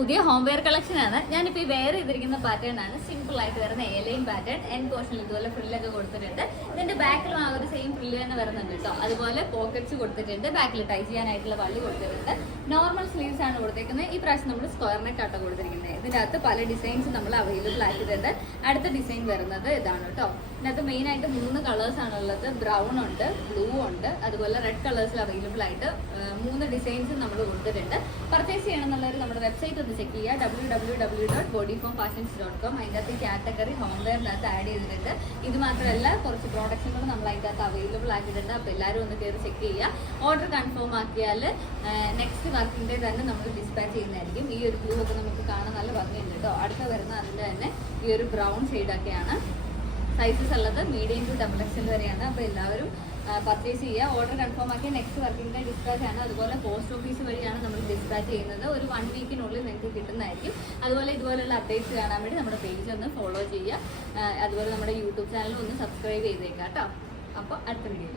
പുതിയ home wear collection ആണ്. ഞാനിപ്പോൾ ഈ വെയർ ചെയ്തിരിക്കുന്ന പാറ്റേൺ ആണ്. സിമ്പിൾ ആയിട്ട് വരുന്ന എലൈൻ പാറ്റേൺ. എൻ പോർഷനിൽ ഇതുപോലെ ഫ്രില്ലൊക്കെ കൊടുത്തിട്ടുണ്ട്. ഇതിന്റെ ബാക്കിലും ആ ഒരു സെയിം ഫ്രില്ല് തന്നെ വരുന്നുണ്ട് കേട്ടോ. അതുപോലെ പോക്കറ്റ്സ് കൊടുത്തിട്ടുണ്ട്. ബാക്കിൽ ടൈ ചെയ്യാനായിട്ടുള്ള വള്ളി കൊടുത്തിട്ടുണ്ട്. നോർമൽ സ്ലീവ്സ് ആണ് കൊടുത്തേക്കുന്നത്. ഈ പ്രാവശ്യം നമ്മൾ സ്ക്വയർ നെക്ക് ആട്ടോ കൊടുത്തിരിക്കുന്നത്. ഇതിൻ്റെ അകത്ത് പല ഡിസൈൻസ് നമ്മൾ അവൈലബിൾ ആക്കിയിട്ടുണ്ട്. അടുത്ത ഡിസൈൻ വരുന്നത് ഇതാണ് കേട്ടോ. ഇതിനകത്ത് മെയിൻ ആയിട്ട് 3 കളേഴ്സ് ആണുള്ളത്. ബ്രൗൺ ഉണ്ട്, ബ്ലൂ ഉണ്ട്, അതുപോലെ റെഡ് കളേഴ്സിൽ അവൈലബിൾ ആയിട്ട് 3 ഡിസൈൻസ് നമ്മൾ കൊടുത്തിട്ടുണ്ട്. പർച്ചേസ് ചെയ്യണമെന്നുള്ളവർ നമ്മുടെ വെബ്സൈറ്റ് ഒന്ന് ചെക്ക് ചെയ്യുക. www.bodyformfashions.com. അതിൻ്റെ അകത്ത് കാറ്റഗറി ഹോം വെയറിനകത്ത് ആഡ് ചെയ്തിട്ടുണ്ട്. ഇത് മാത്രമല്ല കുറച്ച് പ്രോഡക്ട്സും കൂടെ നമ്മൾ അതിൻ്റെ അകത്ത് അവൈലബിൾ ആക്കിയിട്ടുണ്ട്. അപ്പോൾ എല്ലാവരും ഒന്ന് കയറി ചെക്ക് ചെയ്യുക. ഓർഡർ കൺഫേം ആക്കിയാൽ നെക്സ്റ്റ് വർക്കിംഗ് ഡേ തന്നെ നമ്മൾ ഡിസ്പാച്ച് ചെയ്യുന്നതായിരിക്കും. ഈ ഒരു ബ്ലൂ ഒക്കെ നമുക്ക് കാണാൻ നല്ല ഭംഗിയുണ്ട് കേട്ടോ. അടുത്ത വരുന്ന അതിൻ്റെ തന്നെ ഈ ഒരു ബ്രൗൺ ഷെയ്ഡൊക്കെയാണ്. സൈസസ് ഉള്ളത് മീഡിയം ടു XXL വരെയാണ്. അപ്പോൾ എല്ലാവരും പർച്ചേസ് ചെയ്യുക. ഓർഡർ കൺഫേം ആക്കി നെക്സ്റ്റ് വർക്കിംഗ് ഡേ ഡിസ്പാച്ച് ആണ്. അതുപോലെ പോസ്റ്റ് ഓഫീസ് വഴിയാണ് നമ്മൾ ഡിസ്പാച്ച് ചെയ്യുന്നത്. ഒരു 1 വീക്കിനുള്ളിൽ നിങ്ങൾക്ക് കിട്ടുന്നതായിരിക്കും. അതുപോലെ ഇതുപോലുള്ള അപ്ഡേറ്റ്സ് കാണാൻ വേണ്ടി നമ്മുടെ പേജ് ഒന്ന് ഫോളോ ചെയ്യുക. അതുപോലെ നമ്മുടെ യൂട്യൂബ് ചാനൽ ഒന്ന് സബ്സ്ക്രൈബ് ചെയ്തേക്കാം കേട്ടോ. അപ്പോൾ അടുത്ത വീഡിയോയിൽ